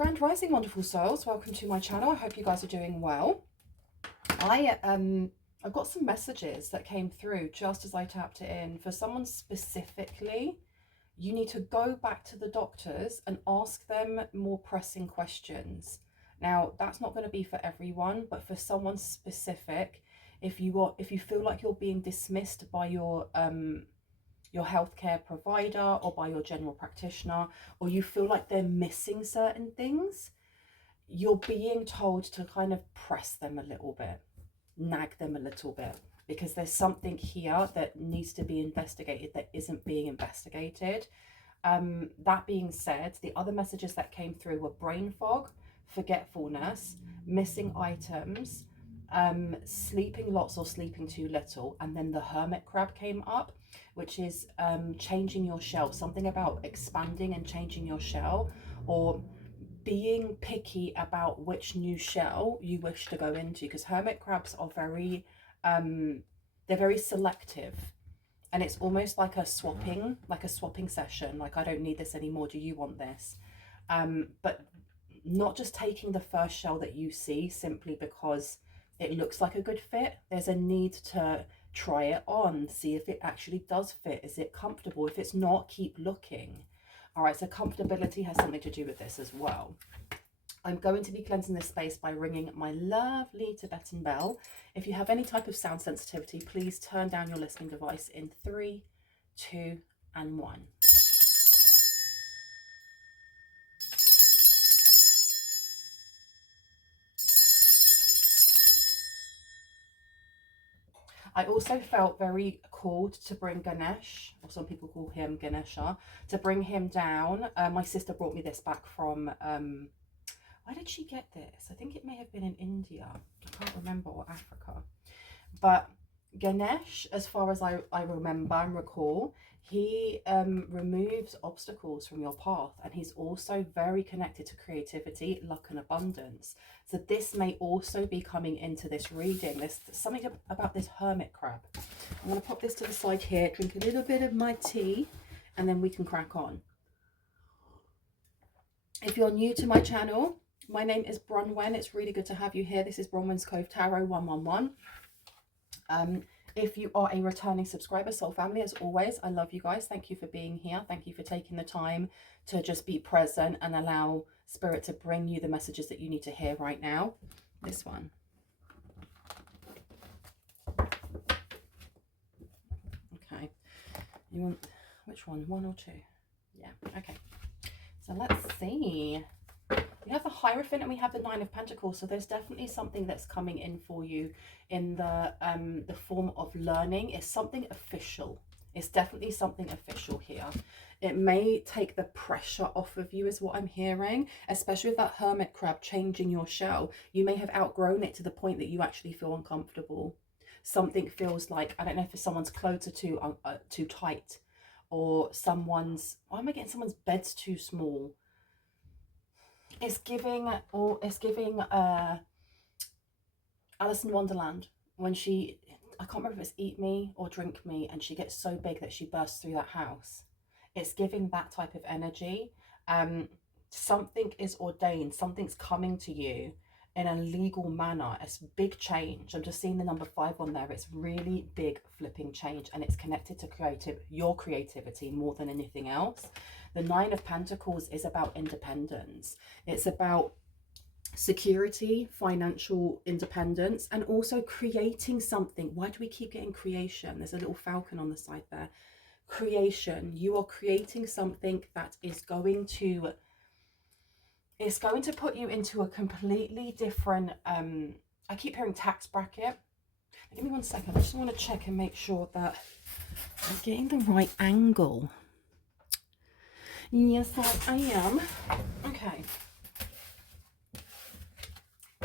Grand Rising, wonderful souls. Welcome to my channel. I hope you guys are doing well. I've got some messages that came through just as I tapped it in. For someone specifically, you need to go back to the doctors and ask them more pressing questions. Now, that's not going to be for everyone, but for someone specific, if you feel like you're being dismissed by your healthcare provider or by your general practitioner, or you feel like they're missing certain things, you're being told to kind of press them a little bit, nag them a little bit, because there's something here that needs to be investigated that isn't being investigated. That being said, the other messages that came through were brain fog, forgetfulness, missing items, sleeping lots or sleeping too little, and then the hermit crab came up, which is changing your shell, something about expanding and changing your shell, or being picky about which new shell you wish to go into, because hermit crabs are very they're very selective, and it's almost like a swapping session, like, I don't need this anymore, do you want this? But not just taking the first shell that you see simply because it looks like a good fit. There's a need to try it on, see if it actually does fit. Is it comfortable? If it's not, keep looking. All right, so comfortability has something to do with this as well. I'm going to be cleansing this space by ringing my lovely Tibetan bell. If you have any type of sound sensitivity, please turn down your listening device in 3, 2, and 1. I also felt very called to bring Ganesh, or some people call him Ganesha, to bring him down. My sister brought me this back from, where did she get this? I think it may have been in India. I can't remember, or Africa. But Ganesh, as far as I remember and recall, he removes obstacles from your path, and he's also very connected to creativity, luck, and abundance. So this may also be coming into this reading. There's something about this hermit crab. I'm going to pop this to the side here, drink a little bit of my tea, and then we can crack on. If you're new to my channel, my name is Bronwen. It's really good to have you here. This is BronwensCoveTarot 111. If you are a returning subscriber, soul family, as always, I love you guys. Thank you for being here. Thank you for taking the time to just be present and allow Spirit to bring you the messages that you need to hear right now. This one. Okay. You want which one? 1 or 2? Yeah. Okay. So let's see. We have the Hierophant and we have the 9 of Pentacles, so there's definitely something that's coming in for you in the form of learning. It's something official. It's definitely something official here. It may take the pressure off of you, is what I'm hearing, especially with that hermit crab changing your shell. You may have outgrown it to the point that you actually feel uncomfortable. Something feels like, I don't know if someone's clothes are too tight, or someone's, why am I getting someone's bed's too small? It's giving Alice in Wonderland, when she, I can't remember if it's eat me or drink me, and she gets so big that she bursts through that house. It's giving that type of energy. Something is ordained, something's coming to you in a legal manner. It's big change. I'm just seeing the number 5 on there. It's really big flipping change, and it's connected to your creativity more than anything else. The 9 of Pentacles is about independence. It's about security, financial independence, and also creating something. Why do we keep getting creation? There's a little falcon on the side there. Creation. You are creating something that is going to, it's going to put you into a completely different, I keep hearing tax bracket. Give me 1 second. I just want to check and make sure that I'm getting the right angle. Yes, I am. Okay.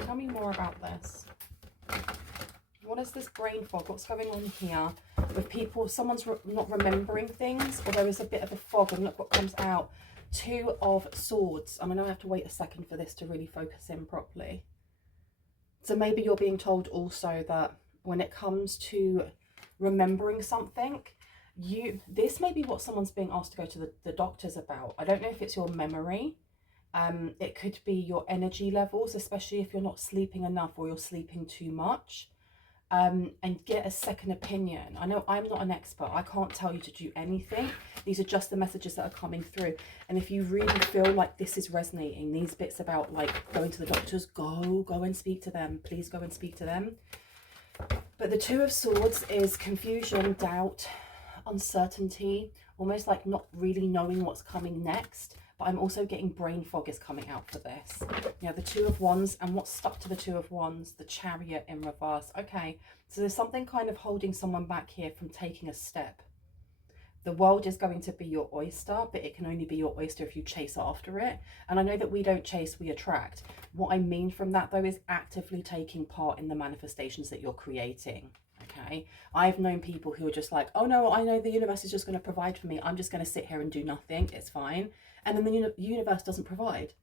Tell me more about this. What is this brain fog? What's going on here with people? Someone's not remembering things, or there is a bit of a fog, and look what comes out. 2 of Swords. I mean, I have to wait a second for this to really focus in properly. So maybe you're being told also that when it comes to remembering something, this may be what someone's being asked to go to the doctors about. I don't know if it's your memory, It could be your energy levels, especially if you're not sleeping enough or you're sleeping too much. And get a second opinion. I know I'm not an expert. I can't tell you to do anything. These are just the messages that are coming through. And if you really feel like this is resonating, these bits about like going to the doctors, go and speak to them. Please go and speak to them. But the Two of Swords is confusion, doubt, uncertainty, almost like not really knowing what's coming next. But I'm also getting brain fog is coming out for this. You know, the Two of Wands, and what's stuck to the Two of Wands? The Chariot in reverse. Okay, so there's something kind of holding someone back here from taking a step. The world is going to be your oyster, but it can only be your oyster if you chase after it. And I know that we don't chase, we attract. What I mean from that, though, is actively taking part in the manifestations that you're creating. Okay, I've known people who are just like, oh no, I know the universe is just going to provide for me. I'm just going to sit here and do nothing. It's fine. And then the universe doesn't provide.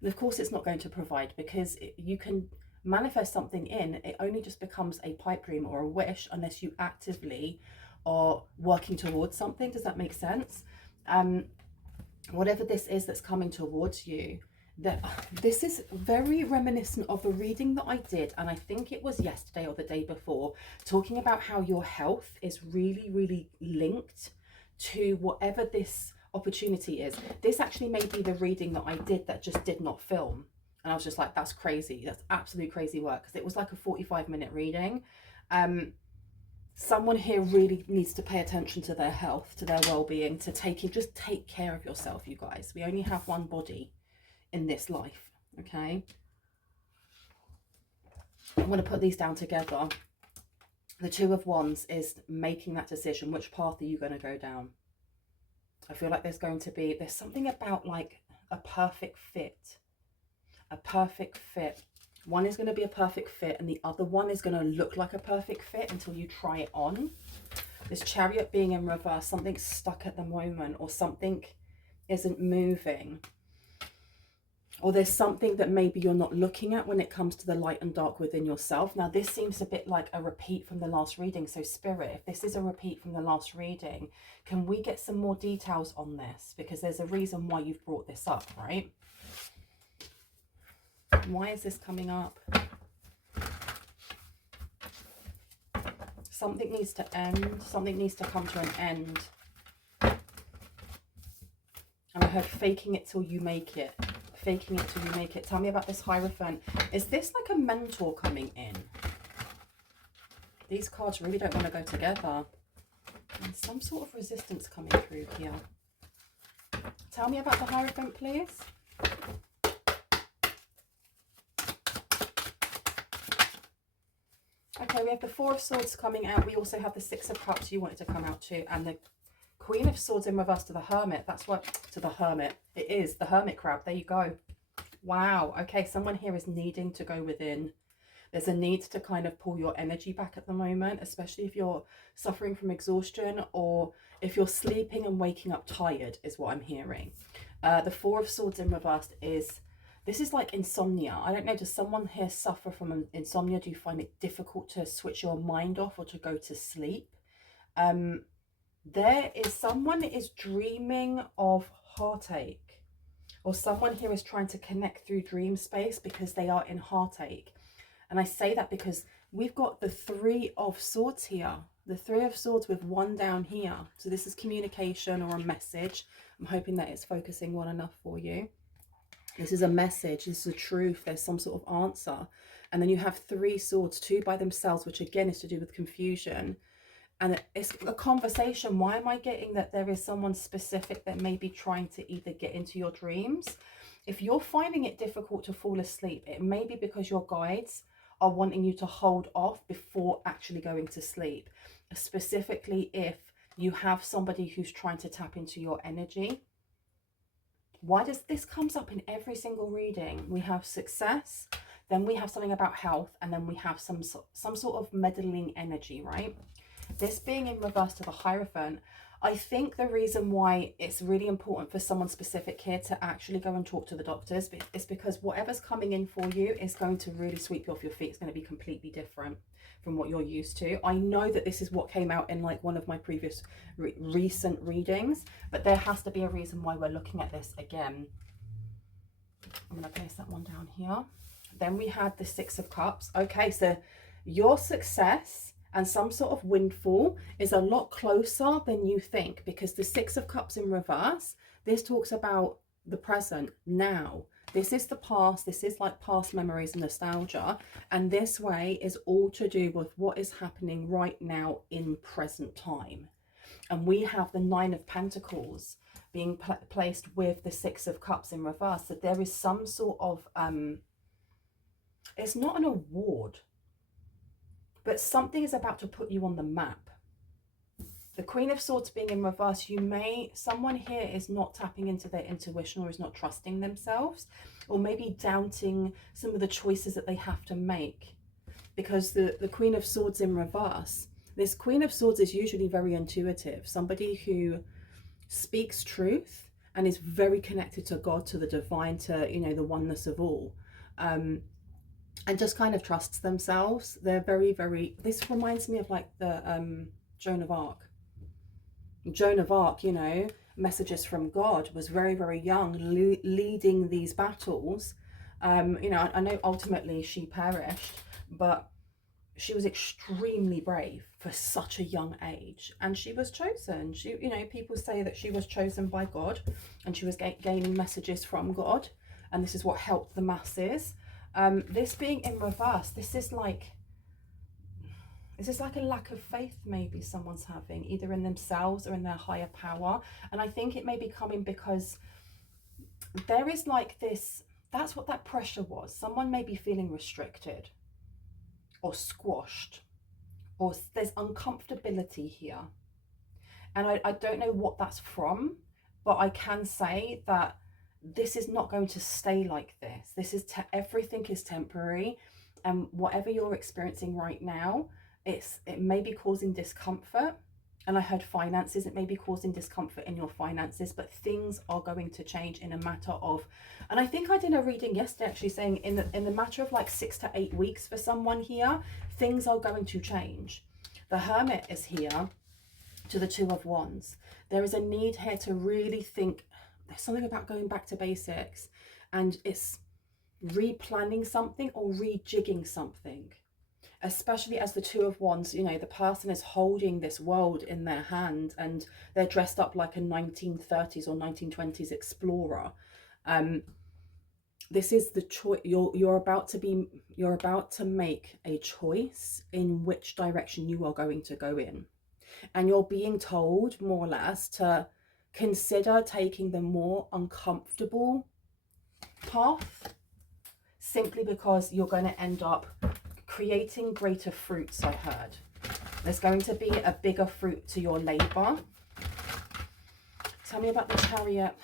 And of course it's not going to provide, because you can manifest something in. It only just becomes a pipe dream or a wish unless you actively are working towards something. Does that make sense? Whatever this is that's coming towards you, this is very reminiscent of a reading that I did, and I think it was yesterday or the day before, talking about how your health is really, really linked to whatever this opportunity is. This actually may be the reading that I did that just did not film, and I was just like, that's crazy. That's absolute crazy work, because it was like a 45-minute reading. Someone here really needs to pay attention to their health, to their well-being, to just take care of yourself, you guys. We only have one body in this life, okay? I'm going to put these down together. The Two of Wands is making that decision. Which path are you going to go down? I feel like there's something about like a perfect fit. A perfect fit. One is going to be a perfect fit, and the other one is going to look like a perfect fit until you try it on. This Chariot being in reverse, something's stuck at the moment, or something isn't moving. Or there's something that maybe you're not looking at when it comes to the light and dark within yourself. Now, this seems a bit like a repeat from the last reading. So, Spirit, if this is a repeat from the last reading, can we get some more details on this? Because there's a reason why you've brought this up, right? Why is this coming up? Something needs to end. Something needs to come to an end. And I heard faking it till you make it. Faking it till you make it. Tell me about this Hierophant. Is this like a mentor coming in? These cards really don't want to go together. And some sort of resistance coming through here. Tell me about the Hierophant, please. Okay, we have the Four of Swords coming out. We also have the Six of Cups you wanted to come out too. And the Queen of Swords in reverse to the Hermit. That's what, to the Hermit. It is the Hermit crab. There you go. Wow. Okay, someone here is needing to go within. There's a need to kind of pull your energy back at the moment, especially if you're suffering from exhaustion, or if you're sleeping and waking up tired is what I'm hearing. The Four of Swords in reverse is, this is like insomnia. I don't know, does someone here suffer from insomnia? Do you find it difficult to switch your mind off or to go to sleep? There is someone is dreaming of heartache, or someone here is trying to connect through dream space because they are in heartache. And I say that because we've got the Three of Swords here, the Three of Swords with one down here. So this is communication or a message. I'm hoping that it's focusing well enough for you. This is a message, this is a truth, there's some sort of answer. And then you have Three Swords, two by themselves, which again is to do with confusion. And it's a conversation. Why am I getting that there is someone specific that may be trying to either get into your dreams? If you're finding it difficult to fall asleep, it may be because your guides are wanting you to hold off before actually going to sleep. Specifically if you have somebody who's trying to tap into your energy. Why does this comes up in every single reading? We have success, then we have something about health, and then we have some sort of meddling energy, right? This being in reverse to the Hierophant, I think the reason why it's really important for someone specific here to actually go and talk to the doctors is because whatever's coming in for you is going to really sweep you off your feet. It's going to be completely different from what you're used to. I know that this is what came out in like one of my previous recent readings, but there has to be a reason why we're looking at this again. I'm going to place that one down here. Then we had the Six of Cups. Okay, so your success and some sort of windfall is a lot closer than you think, because the Six of Cups in reverse, this talks about the present, now. This is the past. This is like past memories and nostalgia. And this way is all to do with what is happening right now in present time. And we have the Nine of Pentacles being placed with the Six of Cups in reverse. So there is some sort of, it's not an award, but something is about to put you on the map. The Queen of Swords being in reverse, someone here is not tapping into their intuition, or is not trusting themselves, or maybe doubting some of the choices that they have to make. Because the Queen of Swords in reverse, this Queen of Swords is usually very intuitive, somebody who speaks truth and is very connected to God, to the divine, to, you know, the oneness of all. And just kind of trusts themselves. They're very, very, this reminds me of like the Joan of Arc. Joan of Arc, you know, messages from God, was very, very young, leading these battles. You know, I know ultimately she perished, but she was extremely brave for such a young age, and she was chosen. She, you know, people say that she was chosen by God, and she was gaining messages from God, and this is what helped the masses. This being in reverse, this is like a lack of faith maybe someone's having, either in themselves or in their higher power. And I think it may be coming because there is like this, that's what that pressure was. Someone may be feeling restricted or squashed, or there's uncomfortability here. And I don't know what that's from, but I can say that this is not going to stay like this. This is everything is temporary, and whatever you're experiencing right now, it may be causing discomfort. And I heard finances, it may be causing discomfort in your finances, but things are going to change in a matter of, and I think I did a reading yesterday actually saying in the matter of like 6 to 8 weeks for someone here, things are going to change. The Hermit is here to the Two of Wands. There is a need here to really think. There's something about going back to basics, and it's replanning something or rejigging something. Especially as the Two of Wands, you know, the person is holding this world in their hand, and they're dressed up like a 1930s or 1920s explorer. This is the choice. You're about to make a choice in which direction you are going to go in, and you're being told more or less to consider taking the more uncomfortable path, simply because you're going to end up creating greater fruits. I heard there's going to be a bigger fruit to your labor. Tell me about the Chariot.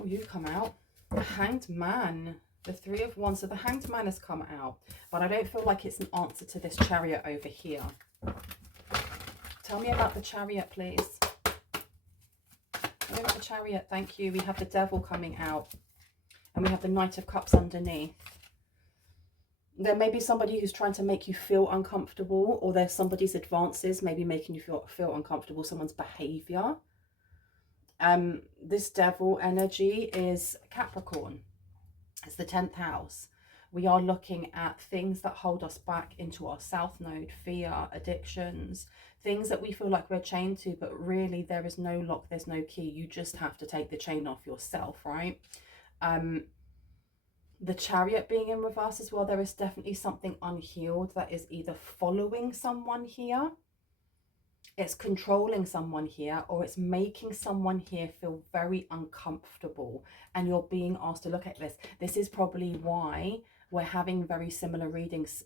Oh, you come out. The Hanged Man. The Three of Wands. So the Hanged Man has come out, but I don't feel like it's an answer to this Chariot over here. Tell me about the Chariot, please. Tell me about the Chariot. Thank you. We have the Devil coming out, and we have the Knight of Cups underneath. There may be somebody who's trying to make you feel uncomfortable, or there's somebody's advances maybe making you feel uncomfortable, someone's behavior. This Devil energy is Capricorn. It's the 10th house. We are looking at things that hold us back into our South Node, fear, addictions, things that we feel like we're chained to, but really there is no lock, there's no key. You just have to take the chain off yourself, right? The Chariot being in reverse as well, there is definitely something unhealed that is either following someone here, it's controlling someone here, or it's making someone here feel very uncomfortable, and you're being asked to look at this. This is probably why we're having very similar readings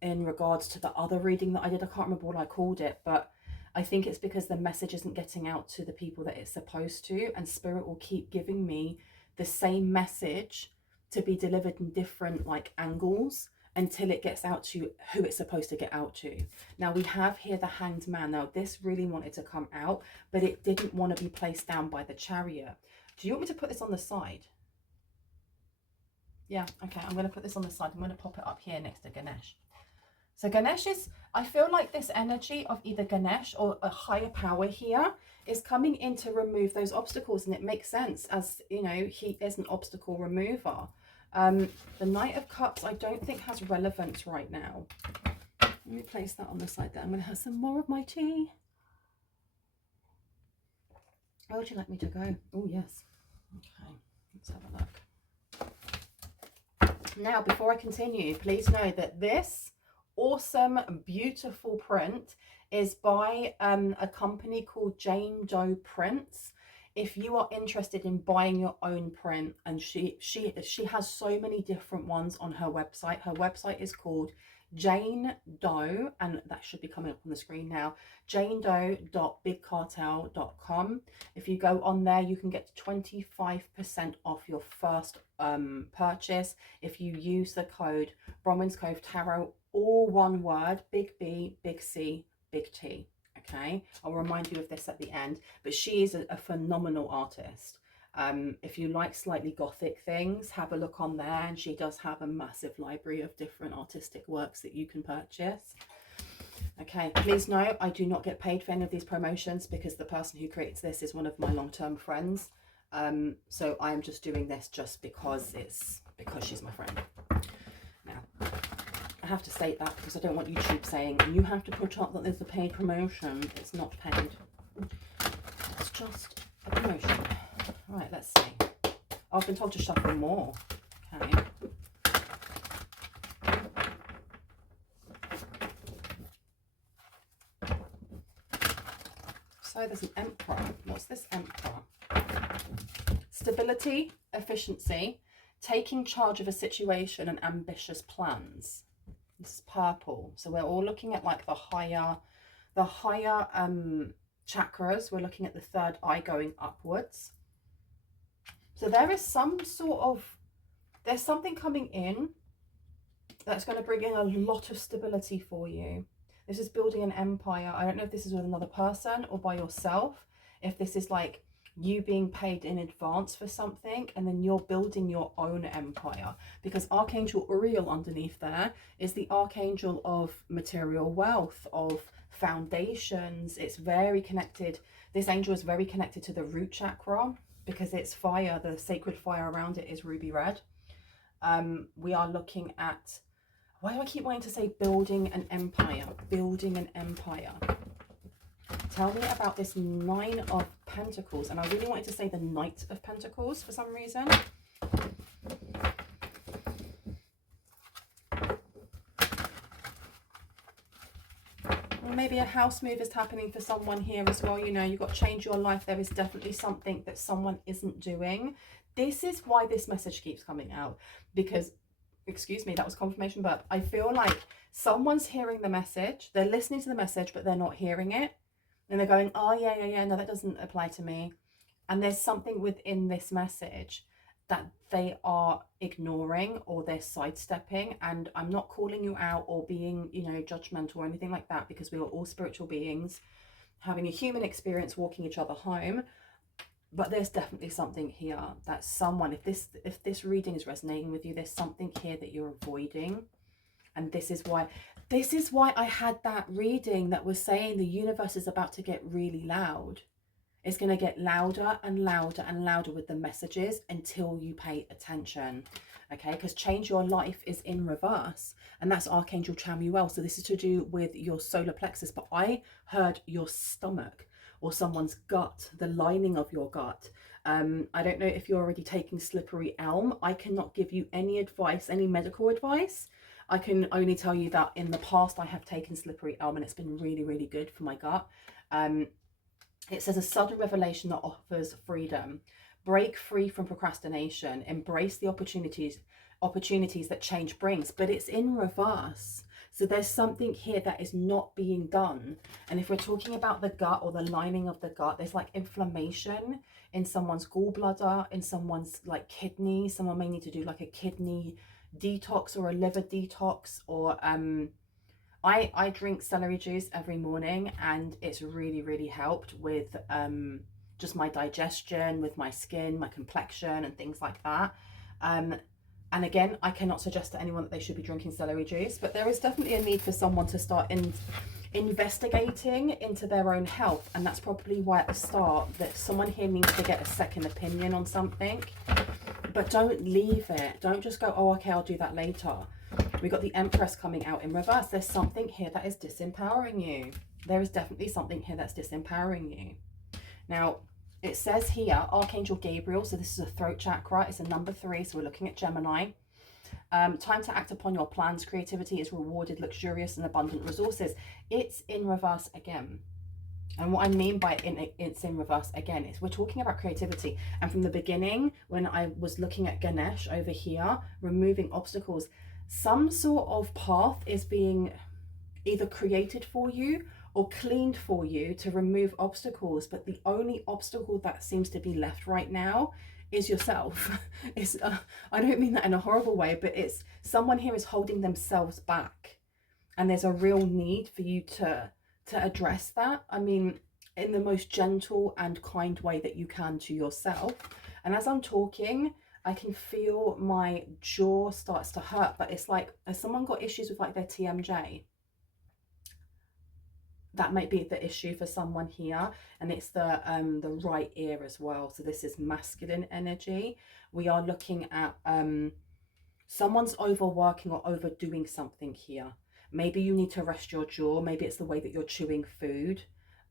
in regards to the other reading that I did. I can't remember what I called it, but I think it's because the message isn't getting out to the people that it's supposed to, and Spirit will keep giving me the same message to be delivered in different like angles until it gets out to who it's supposed to get out to. Now we have here the Hanged Man. Now this really wanted to come out, but it didn't want to be placed down by the Chariot. Do you want me to put this on the side? Yeah, okay, I'm going to put this on the side. I'm going to pop it up here next to Ganesh. So Ganesh is, I feel like this energy of either Ganesh or a higher power here is coming in to remove those obstacles, and it makes sense, as you know, he is an obstacle remover. The Knight of Cups I don't think has relevance right now. Let me place that on the side there. I'm going to have some more of my tea. Where would you like me to go? Oh, yes. Okay, let's have a look. Now, before I continue, please know that this awesome, beautiful print is by a company called Jane Doe Prints. If you are interested in buying your own print, and she has so many different ones on her website. Her website is called Jane Doe, and that should be coming up on the screen now, janedoe.bigcartel.com. If you go on there, you can get 25% off your first purchase if you use the code BronwensCoveTarot, all one word, big B, big C, big T. Okay, I'll remind you of this at the end, but she is a phenomenal artist. If you like slightly gothic things, have a look on there, and she does have a massive library of different artistic works that you can purchase. Okay, please know I do not get paid for any of these promotions because the person who creates this is one of my long-term friends. So I am just doing this just because she's my friend. Now, I have to state that because I don't want YouTube saying you have to put up that there's a paid promotion. It's not paid. It's just a promotion. All right, let's see. Oh, I've been told to shuffle more. Okay. So there's an Emperor. What's this Emperor? Stability, efficiency, taking charge of a situation and ambitious plans. This is purple. So we're all looking at like the higher chakras. We're looking at the third eye going upwards. So there is there's something coming in that's going to bring in a lot of stability for you. This is building an empire. I don't know if this is with another person or by yourself. If this is like you being paid in advance for something and then you're building your own empire, because Archangel Ariel underneath there is the archangel of material wealth, of foundations. It's very connected. This angel is very connected to the root chakra because it's fire. The sacred fire around it is ruby red. We are looking at, why do I keep wanting to say building an empire? Building an empire. Tell me about this Nine of Pentacles. And I really wanted to say the Knight of Pentacles for some reason. Maybe a house move is happening for someone here as well. You know, you've got to change your life. There is definitely something that someone isn't doing. This is why this message keeps coming out. Because, excuse me, that was confirmation, but I feel like someone's hearing the message. They're listening to the message, but they're not hearing it. And they're going, oh, yeah, no, that doesn't apply to me. And there's something within this message that they are ignoring or they're sidestepping. And I'm not calling you out or being, you know, judgmental or anything like that, because we are all spiritual beings having a human experience, walking each other home. But there's definitely something here that someone, if this reading is resonating with you, there's something here that you're avoiding. And this is why I had that reading that was saying the universe is about to get really loud. It's going to get louder and louder and louder with the messages until you pay attention. Okay, because change your life is in reverse. And that's Archangel Chamuel. So this is to do with your solar plexus. But I heard your stomach or someone's gut, the lining of your gut. I don't know if you're already taking slippery elm. I cannot give you any advice, any medical advice. I can only tell you that in the past I have taken slippery elm and it's been really, really good for my gut. It says a sudden revelation that offers freedom. Break free from procrastination. Embrace the opportunities that change brings. But it's in reverse. So there's something here that is not being done. And if we're talking about the gut or the lining of the gut, there's like inflammation in someone's gallbladder, in someone's like kidney. Someone may need to do like a kidney detox or a liver detox, or I drink celery juice every morning and it's really, really helped with just my digestion, with my skin, my complexion and things like that. And again, I cannot suggest to anyone that they should be drinking celery juice, but there is definitely a need for someone to start investigating into their own health. And that's probably why at the start that someone here needs to get a second opinion on something. But don't leave it. Don't just go, oh, okay, I'll do that later. We got the Empress coming out in reverse. There's something here that is disempowering you. There is definitely something here that's disempowering you. Now, it says here, Archangel Gabriel. So this is a throat chakra. It's a number 3. So we're looking at Gemini. Time to act upon your plans. Creativity is rewarded, luxurious and abundant resources. It's in reverse again. And what I mean by it's in reverse again is we're talking about creativity. And from the beginning, when I was looking at Ganesh over here, removing obstacles, some sort of path is being either created for you or cleaned for you to remove obstacles. But the only obstacle that seems to be left right now is yourself. I don't mean that in a horrible way, but it's someone here is holding themselves back. And there's a real need for you to address that. I mean, in the most gentle and kind way that you can to yourself. And as I'm talking, I can feel my jaw starts to hurt, but it's like, has someone got issues with like their TMJ? That might be the issue for someone here. And it's the right ear as well. So this is masculine energy. We are looking at someone's overworking or overdoing something here. Maybe you need to rest your jaw. Maybe it's the way that you're chewing food.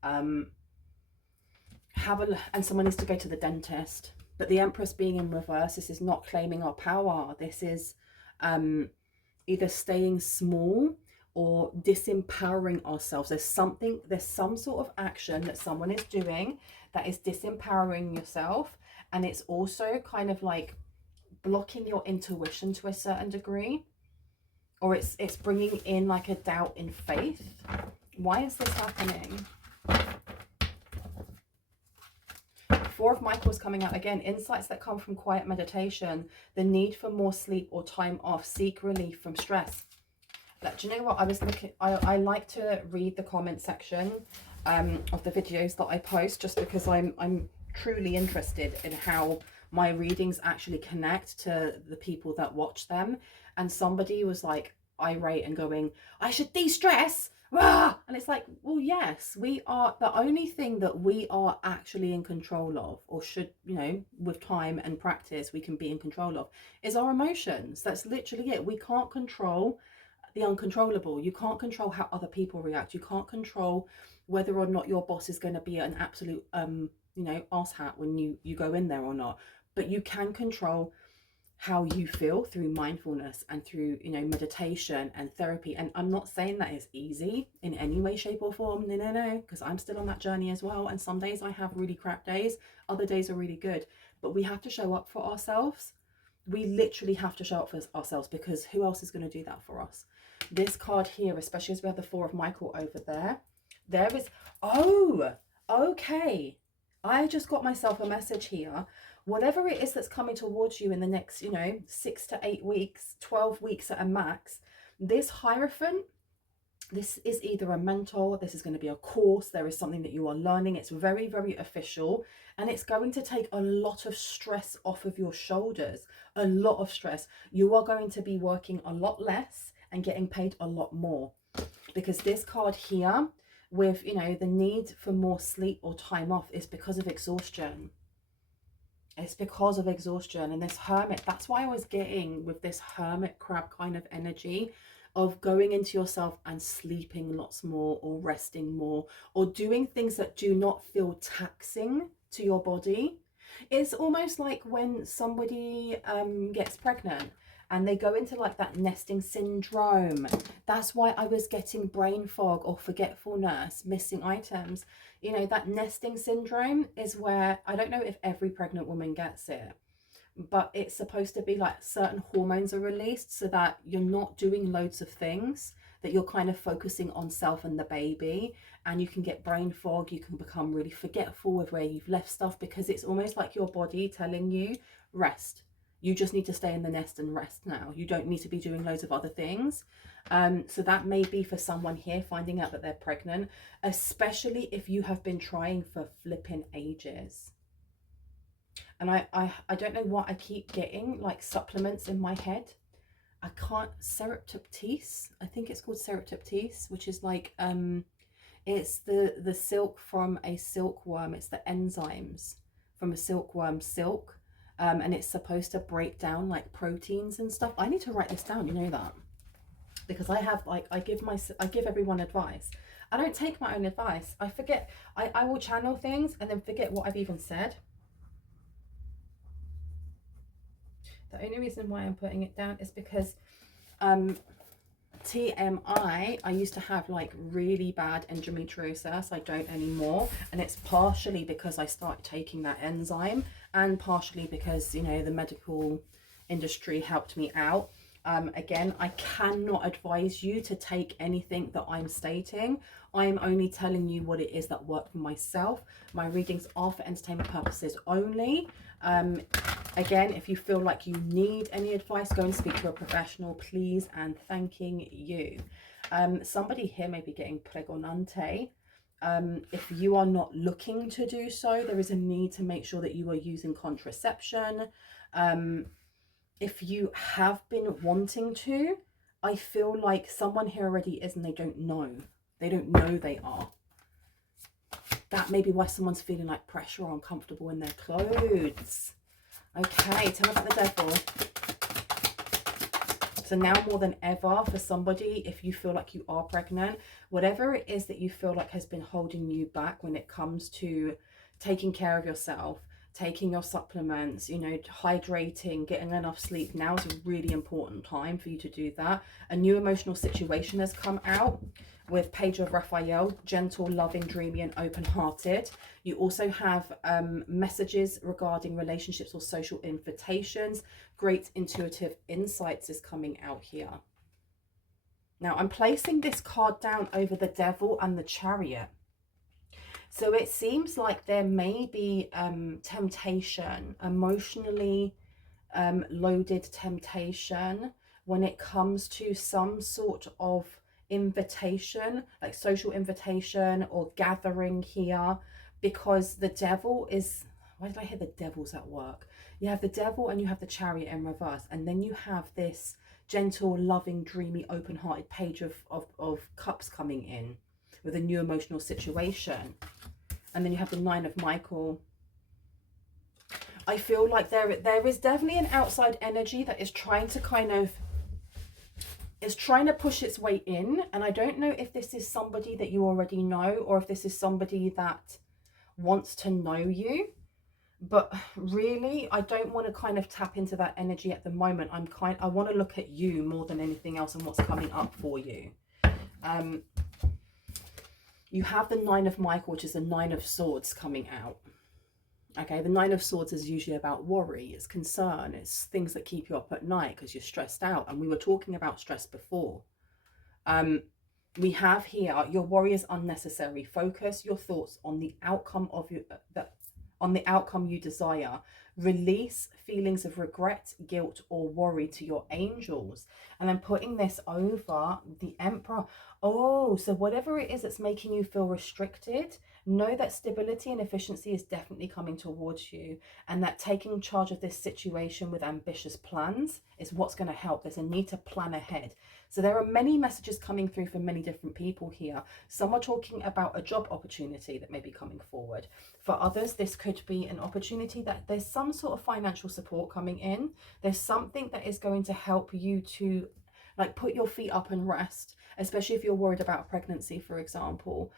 And someone needs to go to the dentist. But the Empress being in reverse, this is not claiming our power. This is either staying small or disempowering ourselves. There's some sort of action that someone is doing that is disempowering yourself. And it's also kind of like blocking your intuition to a certain degree. Or it's bringing in like a doubt in faith. Why is this happening? 4 of Michael's coming out again. Insights that come from quiet meditation. The need for more sleep or time off. Seek relief from stress. But do you know what? I like to read the comment section of the videos that I post, just because I'm truly interested in how my readings actually connect to the people that watch them. And somebody was like irate and going, I should de-stress. Rah! And it's like, well, yes, we are. The only thing that we are actually in control of, or should, you know, with time and practice, we can be in control of, is our emotions. That's literally it. We can't control the uncontrollable. You can't control how other people react. You can't control whether or not your boss is going to be an absolute, you know, arsehat when you go in there or not. But you can control how you feel through mindfulness and through, you know, meditation and therapy. And I'm not saying that it's easy in any way, shape or form. No, because I'm still on that journey as well. And some days I have really crap days. Other days are really good. But we have to show up for ourselves. We literally have to show up for ourselves, because who else is going to do that for us? This card here, especially as we have the 4 of Michael over there, there is, oh, okay. I just got myself a message here. Whatever it is that's coming towards you in the next, you know, 6 to 8 weeks, 12 weeks at a max, this Hierophant, this is either a mentor, this is going to be a course, there is something that you are learning. It's very, very official, and it's going to take a lot of stress off of your shoulders, a lot of stress. You are going to be working a lot less and getting paid a lot more, because this card here with, you know, the need for more sleep or time off is because of exhaustion. It's because of exhaustion. And this Hermit, that's why I was getting with this Hermit crab kind of energy of going into yourself and sleeping lots more, or resting more, or doing things that do not feel taxing to your body. It's almost like when somebody gets pregnant and they go into like that nesting syndrome. That's why I was getting brain fog or forgetfulness, missing items. You know, that nesting syndrome is where, I don't know if every pregnant woman gets it, but it's supposed to be like certain hormones are released so that you're not doing loads of things, that you're kind of focusing on self and the baby, and you can get brain fog. You can become really forgetful of where you've left stuff, because it's almost like your body telling you, rest. You just need to stay in the nest and rest now. You don't need to be doing loads of other things. So that may be for someone here finding out that they're pregnant, especially if you have been trying for flipping ages. And I don't know what I keep getting, like supplements in my head. I can't, surreptitiousness, I think it's called surreptitiousness, which is like, it's the silk from a silkworm. It's the enzymes from a silkworm silk. and it's supposed to break down like proteins and stuff. I need to write this down, you know that, because I have like, I give everyone advice. I don't take my own advice. I forget. I will channel things and then forget what I've even said. The only reason why I'm putting it down is because TMI, I used to have like really bad endometriosis. I don't anymore, and it's partially because I started taking that enzyme, and partially because, you know, the medical industry helped me out. Again, I cannot advise you to take anything that I'm stating. I'm only telling you what it is that worked for myself. My readings are for entertainment purposes only. Again, if you feel like you need any advice, go and speak to a professional, please, and thanking you. Somebody here may be getting pregonante. If you are not looking to do so, there is a need to make sure that you are using contraception. If you have been wanting to, I feel like someone here already is and they don't know. They don't know they are. That may be why someone's feeling like pressure or uncomfortable in their clothes. Okay, tell me about the devil. So now more than ever, for somebody, if you feel like you are pregnant, whatever it is that you feel like has been holding you back when it comes to taking care of yourself, taking your supplements, you know, hydrating, getting enough sleep, now is a really important time for you to do that. A new emotional situation has come out with Page of Raphael, gentle, loving, dreamy, and open-hearted. You also have messages regarding relationships or social invitations. Great intuitive insights is coming out here. Now, I'm placing this card down over the Devil and the Chariot. So it seems like there may be temptation, emotionally loaded temptation, when it comes to some sort of invitation, like social invitation or gathering here, because the devil is, why did I hear the devil's at work? You have the devil and you have the Chariot in reverse, and then you have this gentle, loving, dreamy, open-hearted Page of Cups coming in with a new emotional situation. And then you have the Nine of Michael. I feel like there is definitely an outside energy that is trying to push its way in. And I don't know if this is somebody that you already know, or if this is somebody that wants to know you. But really, I don't want to kind of tap into that energy at the moment. I want to look at you more than anything else and what's coming up for you. You have the Nine of Michael, which is the Nine of Swords coming out. Okay, the Nine of Swords is usually about worry, it's concern, it's things that keep you up at night because you're stressed out. And we were talking about stress before. We have here, your worry is unnecessary. Focus your thoughts on the outcome of the outcome you desire. Release feelings of regret, guilt, or worry to your angels. And then putting this over the Emperor. Oh, so whatever it is that's making you feel restricted, know that stability and efficiency is definitely coming towards you, and that taking charge of this situation with ambitious plans is what's going to help. There's a need to plan ahead. So there are many messages coming through from many different people here. Some are talking about a job opportunity that may be coming forward. For others, this could be an opportunity that there's some sort of financial support coming in. There's something that is going to help you to like put your feet up and rest, especially if you're worried about pregnancy, for example.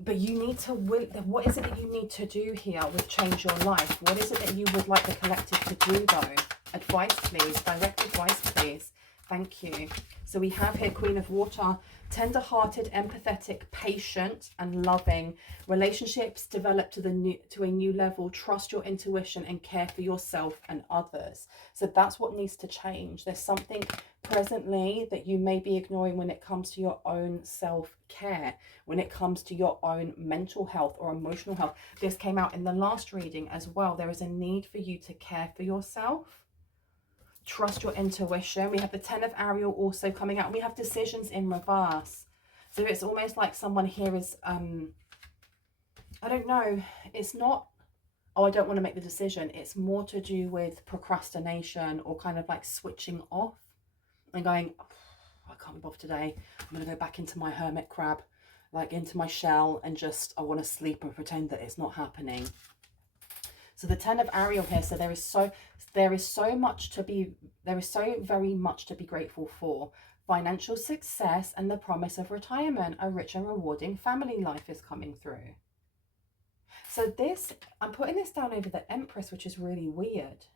But you need to what is it that you need to do here with Change Your Life? What is it that you would like the collective to do though? Advice, please. Direct advice, please. Thank you. So we have here Queen of Water, tender-hearted, empathetic, patient, and loving. Relationships develop to a new level. Trust your intuition and care for yourself and others. So that's what needs to change. There's something presently that you may be ignoring when it comes to your own self-care, when it comes to your own mental health or emotional health. This came out in the last reading as well. There is a need for you to care for yourself. Trust your intuition. We have the Ten of Ariel also coming out. We have decisions in reverse. So it's almost like someone here is, I don't know, it's not, oh, I don't want to make the decision. It's more to do with procrastination or kind of like switching off and going, oh, I can't be bothered today. I'm going to go back into my hermit crab, like into my shell, and just, I want to sleep and pretend that it's not happening. So the 10 of Ariel here, so there is so very much to be grateful for. Financial success and the promise of retirement. A rich and rewarding family life is coming through. So this, I'm putting this down over the Empress, which is really weird.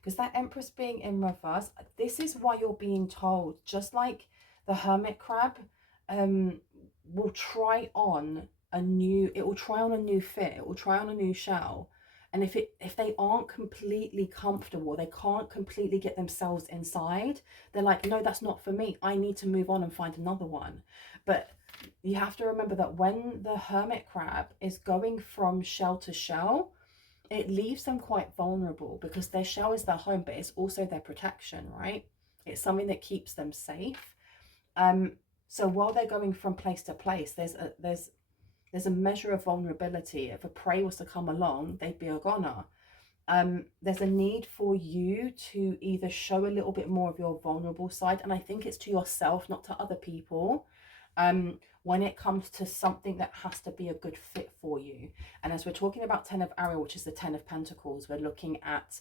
Because that Empress being in reverse, this is why you're being told, just like the Hermit Crab will try on a new, it will try on a new fit, it will try on a new shell. And if they aren't completely comfortable, they can't completely get themselves inside, they're like, no, that's not for me. I need to move on and find another one. But you have to remember that when the Hermit Crab is going from shell to shell, it leaves them quite vulnerable because their shell is their home, but it's also their protection, right? It's something that keeps them safe. So while they're going from place to place, there's a measure of vulnerability. If a prey was to come along, they'd be a goner. There's a need for you to either show a little bit more of your vulnerable side, and I think it's to yourself, not to other people, when it comes to something that has to be a good fit for you. And as we're talking about 10 of Ariel, which is the 10 of Pentacles, we're looking at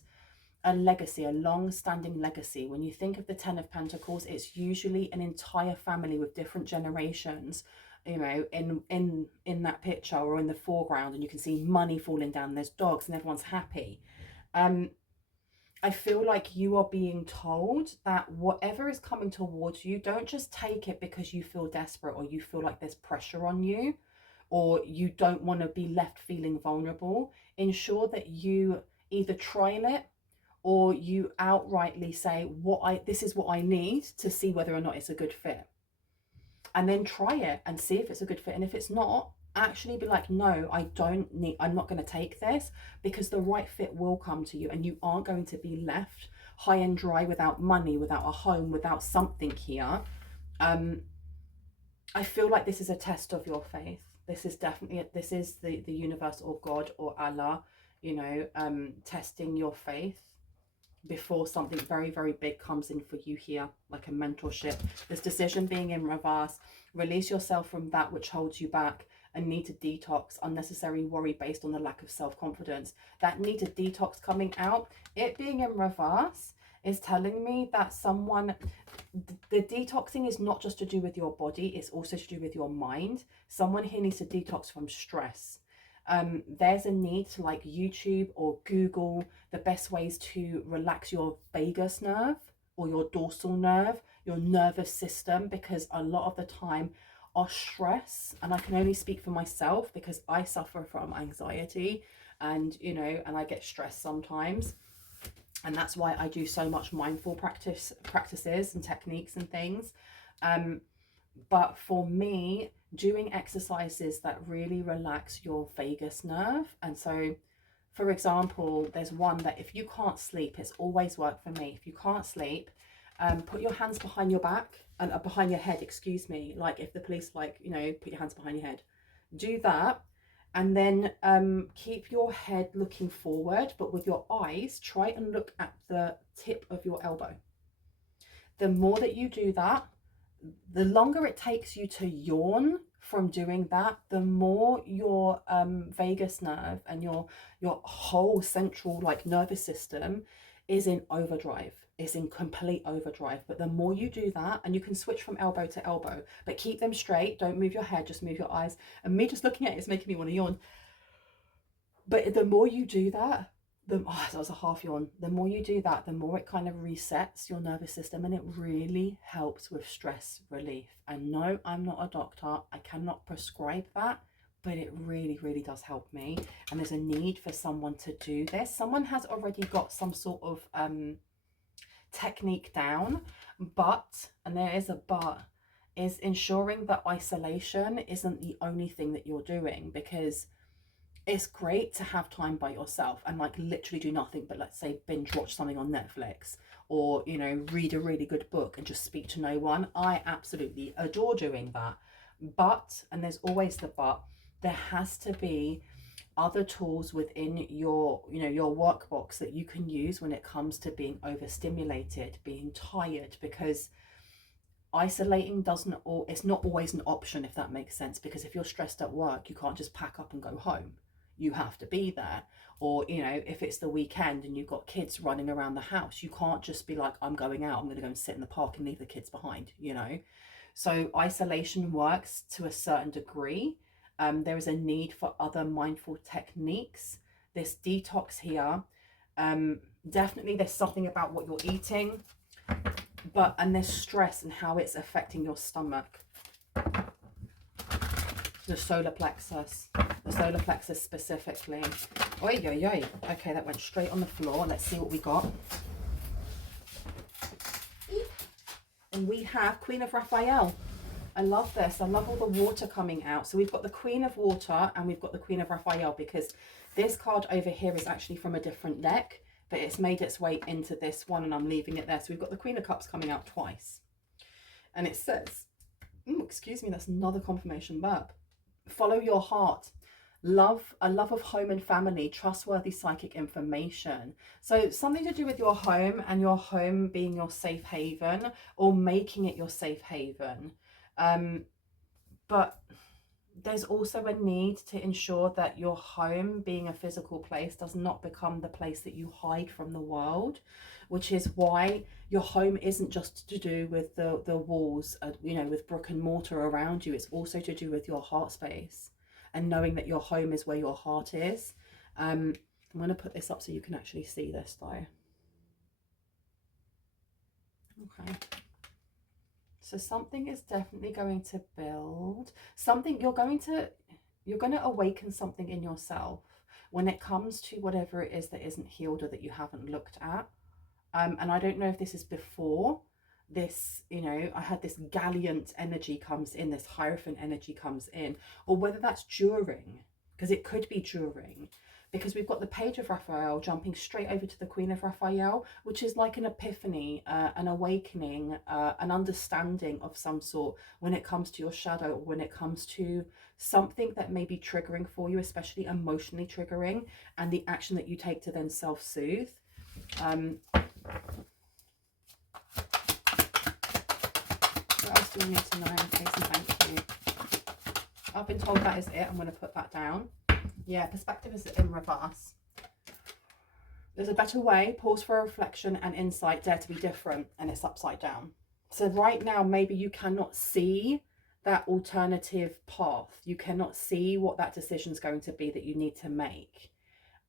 a legacy, a long-standing legacy. When you think of the 10 of Pentacles, it's usually an entire family with different generations, you know, in that picture or in the foreground, and you can see money falling down, there's dogs, and everyone's happy. I feel like you are being told that whatever is coming towards you, don't just take it because you feel desperate or you feel like there's pressure on you or you don't want to be left feeling vulnerable. Ensure that you either trial it or you outrightly say, this is what I need to see whether or not it's a good fit. And then try it and see if it's a good fit. And if it's not, actually be like, no, I'm not going to take this, because the right fit will come to you and you aren't going to be left high and dry without money, without a home, without something here. I feel like this is a test of your faith. This is definitely, this is the universe or God or Allah, you know, testing your faith before something very, very big comes in for you here, like a mentorship. This decision being in reverse, release yourself from that which holds you back and need to detox unnecessary worry based on the lack of self-confidence. That need to detox coming out, it being in reverse is telling me that the detoxing is not just to do with your body, it's also to do with your mind. Someone here needs to detox from stress. There's a need to like YouTube or Google the best ways to relax your vagus nerve or your dorsal nerve, your nervous system, because a lot of the time our stress, and I can only speak for myself because I suffer from anxiety and, you know, and I get stressed sometimes. And that's why I do so much mindful practices and techniques and things. But for me, doing exercises that really relax your vagus nerve. And so, for example, there's one that if you can't sleep, it's always worked for me. If you can't sleep, put your hands behind your back and behind your head, excuse me. Like if the police, like, you know, put your hands behind your head. Do that. And then keep your head looking forward, but with your eyes, try and look at the tip of your elbow. The more that you do that, the longer it takes you to yawn from doing that, the more your vagus nerve and your whole central like nervous system is in overdrive. It's in complete overdrive. But the more you do that, and you can switch from elbow to elbow, but keep them straight. Don't move your head, just move your eyes. And me just looking at it is making me want to yawn. But the more you do that, that was a half yawn. The more you do that, the more it kind of resets your nervous system, and it really helps with stress relief. And no, I'm not a doctor. I cannot prescribe that, but it really, really does help me. And there's a need for someone to do this. Someone has already got some sort of technique down, but, and there is a but, is ensuring that isolation isn't the only thing that you're doing, because it's great to have time by yourself and like literally do nothing but, let's say, binge watch something on Netflix, or, you know, read a really good book and just speak to no one. I absolutely adore doing that. But, and there's always the but, there has to be other tools within your, you know, your workbox that you can use when it comes to being overstimulated, being tired, because isolating it's not always an option, if that makes sense. Because if you're stressed at work, you can't just pack up and go home. you have to be there. Or, you know, if it's the weekend and you've got kids running around the house, you can't just be like, I'm going out, I'm going to go and sit in the park and leave the kids behind, you know. So isolation works to a certain degree. There is a need for other mindful techniques. This detox here, definitely there's something about what you're eating, and there's stress and how it's affecting your stomach. The solar plexus specifically. Oi, oi, oi. Okay, that went straight on the floor. Let's see what we got. And we have Queen of Raphael. I love this. I love all the water coming out. So we've got the Queen of Water and we've got the Queen of Raphael, because this card over here is actually from a different deck, but it's made its way into this one and I'm leaving it there. So we've got the Queen of Cups coming out twice. And it says, excuse me, that's another confirmation burp. Follow your heart. A love of home and family, trustworthy psychic information. So something to do with your home, and your home being your safe haven, or making it your safe haven. But there's also a need to ensure that your home, being a physical place, does not become the place that you hide from the world, which is why your home isn't just to do with the walls, you know, with brick and mortar around you. It's also to do with your heart space and knowing that your home is where your heart is. I'm going to put this up so you can actually see this though. Okay. So something is definitely going to build. Something you're going to awaken something in yourself when it comes to whatever it is that isn't healed or that you haven't looked at. And I don't know if this is before this, you know, I had this Galliant energy comes in, this Hierophant energy comes in, or whether that's during, because it could be during, because we've got the Page of Raphael jumping straight over to the Queen of Raphael, which is like an epiphany, an awakening, an understanding of some sort when it comes to your shadow, or when it comes to something that may be triggering for you, especially emotionally triggering, and the action that you take to then self-soothe. What else do we need to know? Please and thank you. I've been told that is it. I'm going to put that down. Yeah, perspective is in reverse. There's a better way. Pause for a reflection and insight. Dare to be different. And it's upside down. So right now, maybe you cannot see that alternative path. You cannot see what that decision is going to be that you need to make.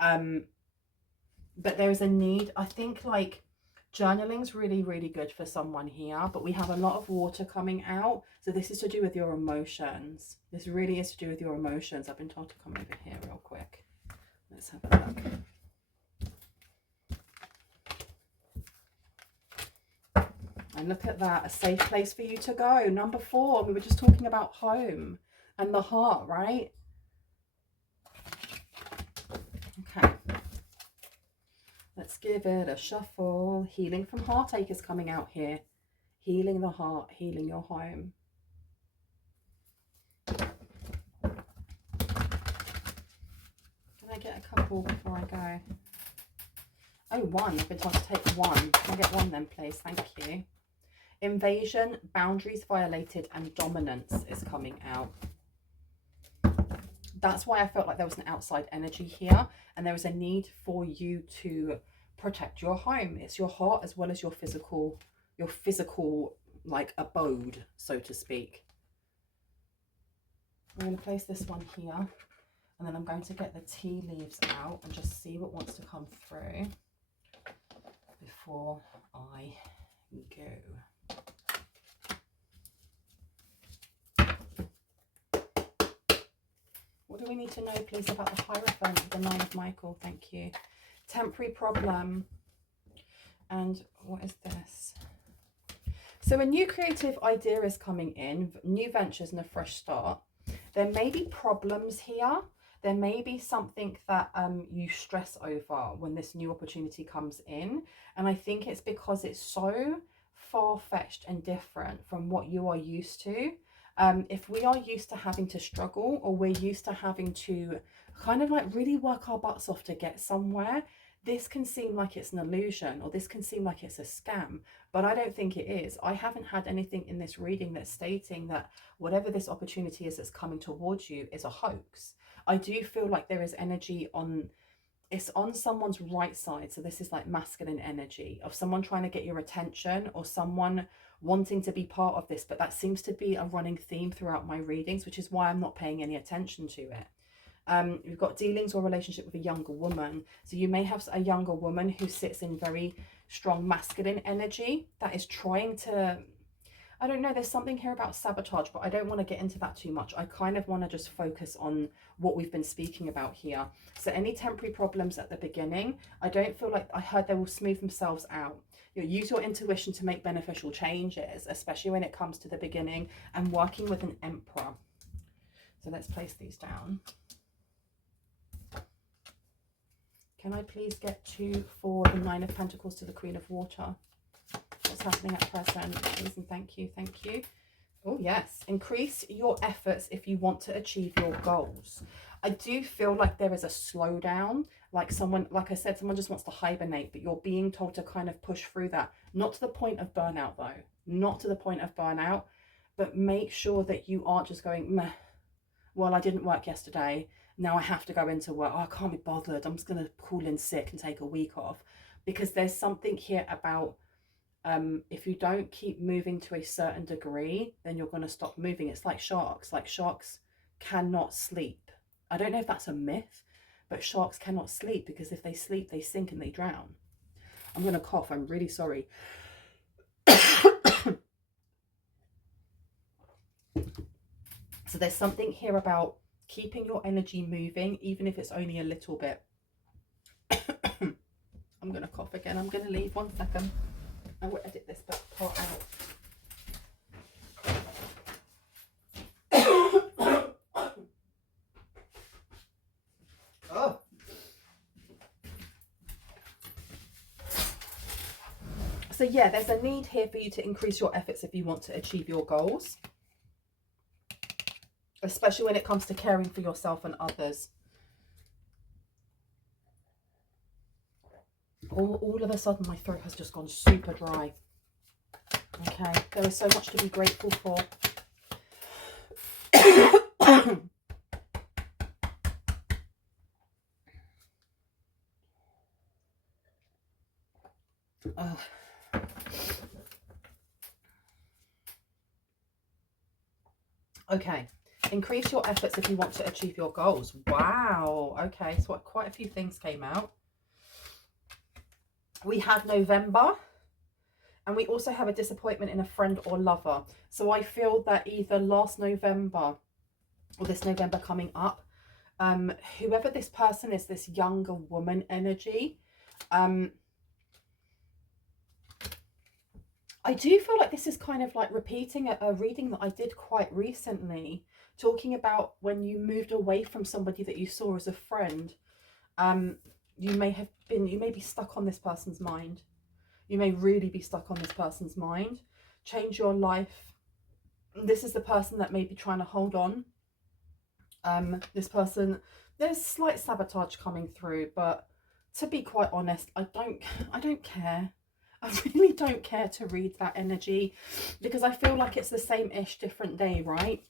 But there is a need. I think like journaling's really, really good for someone here, but we have a lot of water coming out. So this is to do with your emotions. This really is to do with your emotions. I've been told to come over here real quick. Let's have a look. And look at that, a safe place for you to go. Number 4, we were just talking about home and the heart, right? Okay. Let's give it a shuffle. Healing from heartache is coming out here. Healing the heart, healing your home. Can I get a couple before I go? Oh, 1. I've been told to take 1. Can I get 1 then, please? Thank you. Invasion, boundaries violated, and dominance is coming out. That's why I felt like there was an outside energy here, and there is a need for you to protect your home. It's your heart as well as your physical like abode, so to speak. I'm going to place this one here, and then I'm going to get the tea leaves out and just see what wants to come through before I go. What do we need to know, please, about the Hierophant, the 9 of Michael? Thank you. Temporary problem. And what is this? So a new creative idea is coming in, new ventures and a fresh start. There may be problems here. There may be something that you stress over when this new opportunity comes in. And I think it's because it's so far-fetched and different from what you are used to. If we are used to having to struggle, or we're used to having to kind of like really work our butts off to get somewhere, this can seem like it's an illusion, or this can seem like it's a scam, but I don't think it is. I haven't had anything in this reading that's stating that whatever this opportunity is that's coming towards you is a hoax. I do feel like there is energy on, it's on someone's right side. So this is like masculine energy of someone trying to get your attention or someone wanting to be part of this. But that seems to be a running theme throughout my readings, which is why I'm not paying any attention to it. We've got dealings or relationship with a younger woman. So you may have a younger woman who sits in very strong masculine energy that is trying to, I don't know, there's something here about sabotage, but I don't want to get into that too much. I kind of want to just focus on what we've been speaking about here. So any temporary problems at the beginning, I don't feel like, I heard they will smooth themselves out. You know, use your intuition to make beneficial changes, especially when it comes to the beginning and working with an Emperor. So let's place these down. Can I please get 2 for the 9 of Pentacles to the Queen of Water? What's happening at present? Please and thank you, thank you. Oh yes, increase your efforts if you want to achieve your goals. I do feel like there is a slowdown, like someone, like I said, someone just wants to hibernate, but you're being told to kind of push through that. Not to the point of burnout though, not to the point of burnout, but make sure that you aren't just going, meh, well, I didn't work yesterday, now I have to go into work, oh, I can't be bothered, I'm just going to call in sick and take a week off. Because there's something here about, if you don't keep moving to a certain degree, then you're going to stop moving. It's like sharks. Like sharks cannot sleep. I don't know if that's a myth, but sharks cannot sleep because if they sleep, they sink and they drown. I'm going to cough. I'm really sorry. So there's something here about keeping your energy moving, even if it's only a little bit. I'm going to cough again. I'm going to leave 1 second. I will edit this part out. Oh. So yeah, there's a need here for you to increase your efforts if you want to achieve your goals. Especially when it comes to caring for yourself and others. All of a sudden my throat has just gone super dry. Okay, there is so much to be grateful for. Oh. Okay, increase your efforts if you want to achieve your goals. Wow, okay, so quite a few things came out. We have November, and we also have a disappointment in a friend or lover. So I feel that either last November or this November coming up, whoever this person is, this younger woman energy, I do feel like this is kind of like repeating a reading that I did quite recently, talking about when you moved away from somebody that you saw as a friend. You may be stuck on this person's mind. You may really be stuck on this person's mind. Change your life. This is the person that may be trying to hold on. This person, there's slight sabotage coming through, but to be quite honest, I don't care. I really don't care to read that energy because I feel like it's the same-ish, different day, right?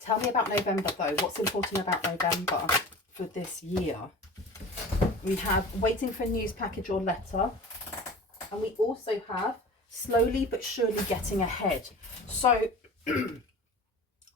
Tell me about November though. What's important about November for this year? We have waiting for news, package or letter. And we also have slowly but surely getting ahead. So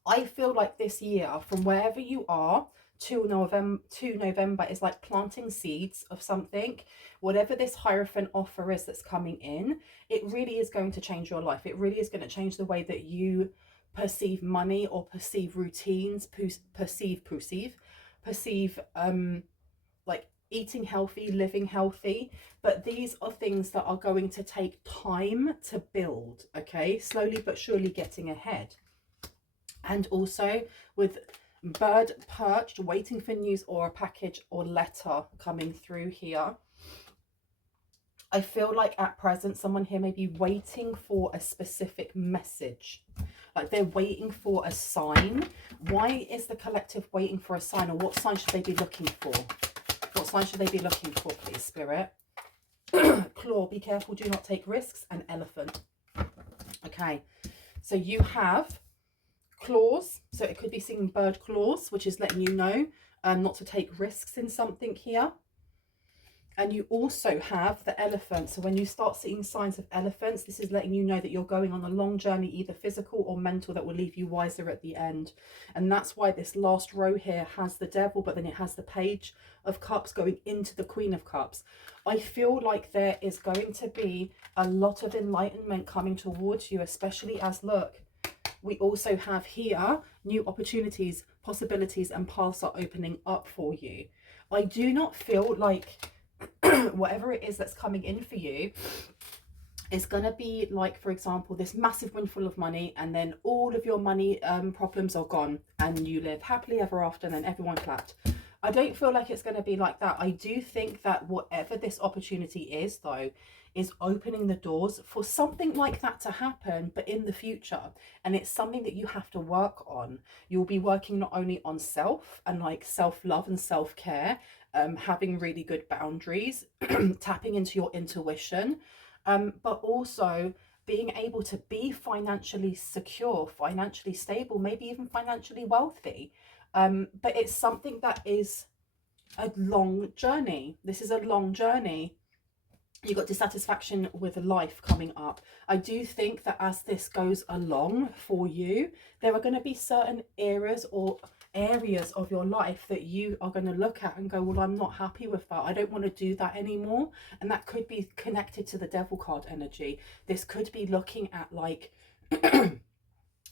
I feel like this year, from wherever you are to November is like planting seeds of something. Whatever this Hierophant offer is that's coming in, it really is going to change your life. It really is going to change the way that you perceive money or perceive routines, perceive like eating healthy, living healthy. But these are things that are going to take time to build, okay? Slowly but surely getting ahead. And also with bird perched, waiting for news or a package or letter coming through here, I feel like at present someone here may be waiting for a specific message. Like they're waiting for a sign. Why is the collective waiting for a sign? Or what sign should they be looking for? What sign should they be looking for, please, Spirit? Claw, be careful, do not take risks. And Elephant. Okay, so you have claws. So it could be seeing bird claws, which is letting you know not to take risks in something here. And you also have the elephant. So when you start seeing signs of elephants, this is letting you know that you're going on a long journey, either physical or mental, that will leave you wiser at the end. And that's why this last row here has the devil, but then it has the page of cups going into the queen of cups. I feel like there is going to be a lot of enlightenment coming towards you, especially as, look, we also have here new opportunities, possibilities, and paths are opening up for you. I do not feel like whatever it is that's coming in for you is going to be like, for example, this massive windfall of money, and then all of your money problems are gone and you live happily ever after, and then everyone clapped. I don't feel like it's going to be like that. I do think that whatever this opportunity is, though, is opening the doors for something like that to happen, but in the future. And it's something that you have to work on. You'll be working not only on self and like self-love and self-care, having really good boundaries, tapping into your intuition, but also being able to be financially secure, financially stable, maybe even financially wealthy. But it's something that is a long journey. This is a long journey. You've got dissatisfaction with life coming up. I do think that as this goes along for you, there are going to be certain areas of your life that you are going to look at and go, well, I'm not happy with that. I don't want to do that anymore. And that could be connected to the devil card energy. This could be looking at like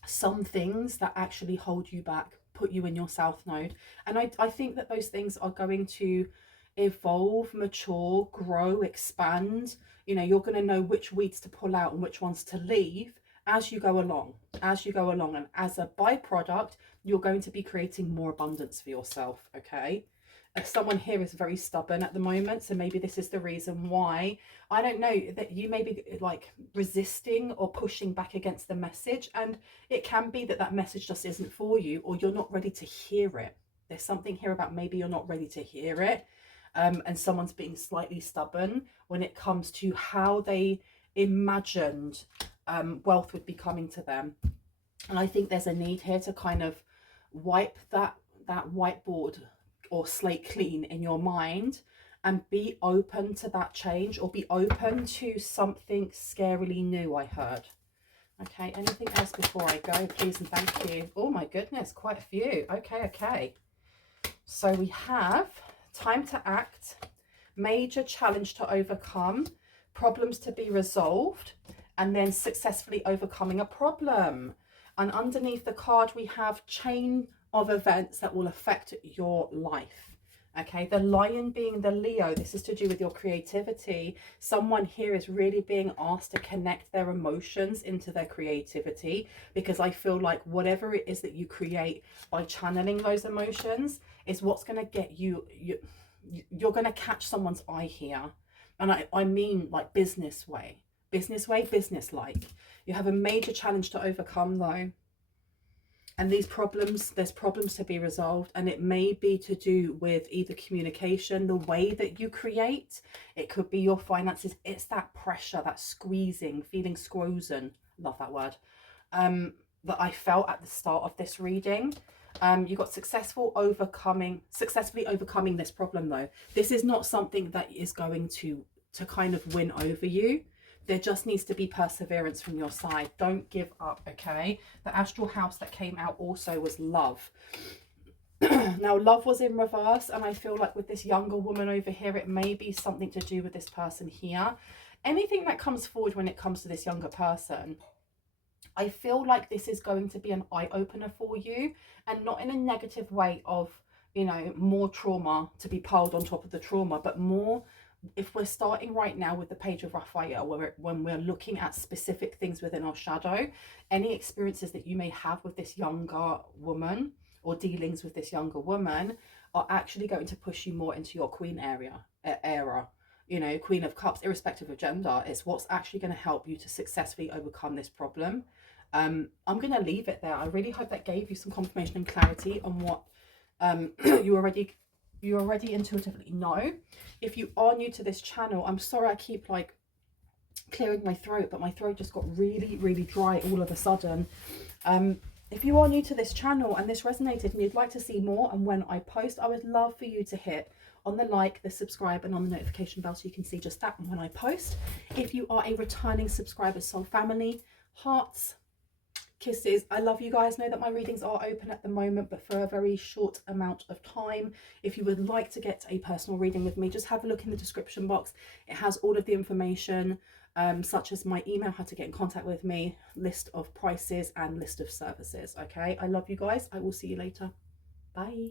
some things that actually hold you back, put you in your south node. And I think that those things are going to evolve, mature, grow, expand. You know, you're going to know which weeds to pull out and which ones to leave as you go along, and as a byproduct, you're going to be creating more abundance for yourself. Okay, if someone here is very stubborn at the moment, so maybe this is the reason why, I don't know, that you may be like resisting or pushing back against the message, and it can be that that message just isn't for you, or you're not ready to hear it. There's something here about maybe you're not ready to hear it. And someone's being slightly stubborn when it comes to how they imagined wealth would be coming to them. And I think there's a need here to kind of wipe that whiteboard or slate clean in your mind and be open to that change, or be open to something scarily new. I heard. Okay, anything else before I go, please and thank you. Oh my goodness, quite a few. Okay. So we have time to act, major challenge to overcome, problems to be resolved, and then successfully overcoming a problem. And underneath the card, we have chain of events that will affect your life. Okay, the lion being the Leo, this is to do with your creativity. Someone here is really being asked to connect their emotions into their creativity, because I feel like whatever it is that you create by channeling those emotions is what's going to get you, you're going to catch someone's eye here. And I mean like business like. You have a major challenge to overcome though. And these problems, there's problems to be resolved, and it may be to do with either communication, the way that you create. It could be your finances. It's that pressure, that squeezing, feeling squozen. Love that word. That I felt at the start of this reading. You got successfully overcoming this problem though. This is not something that is going to kind of win over you. There just needs to be perseverance from your side. Don't give up, okay? The astral house that came out also was love. Now, love was in reverse, and I feel like with this younger woman over here, it may be something to do with this person here. Anything that comes forward when it comes to this younger person, I feel like this is going to be an eye-opener for you, and not in a negative way of, you know, more trauma to be piled on top of the trauma, but more, if we're starting right now with the page of Raphael, when we're looking at specific things within our shadow, any experiences that you may have with this younger woman or dealings with this younger woman are actually going to push you more into your queen era, you know, Queen of Cups, irrespective of gender. It's what's actually going to help you to successfully overcome this problem. I'm going to leave it there. I really hope that gave you some confirmation and clarity on what you already intuitively know. If you are new to this channel, I'm sorry I keep like clearing my throat, but my throat just got really dry all of a sudden. if you are new to this channel and this resonated and you'd like to see more, and when I post, I would love for you to hit on the like, the subscribe, and on the notification bell so you can see just that when I post. If you are a returning subscriber, soul family, hearts, kisses. I love you guys. Know that my readings are open at the moment, but for a very short amount of time. If you would like to get a personal reading with me, just have a look in the description box. It has all of the information, such as my email, how to get in contact with me, list of prices, and list of services. Okay, I love you guys. I will see you later. Bye.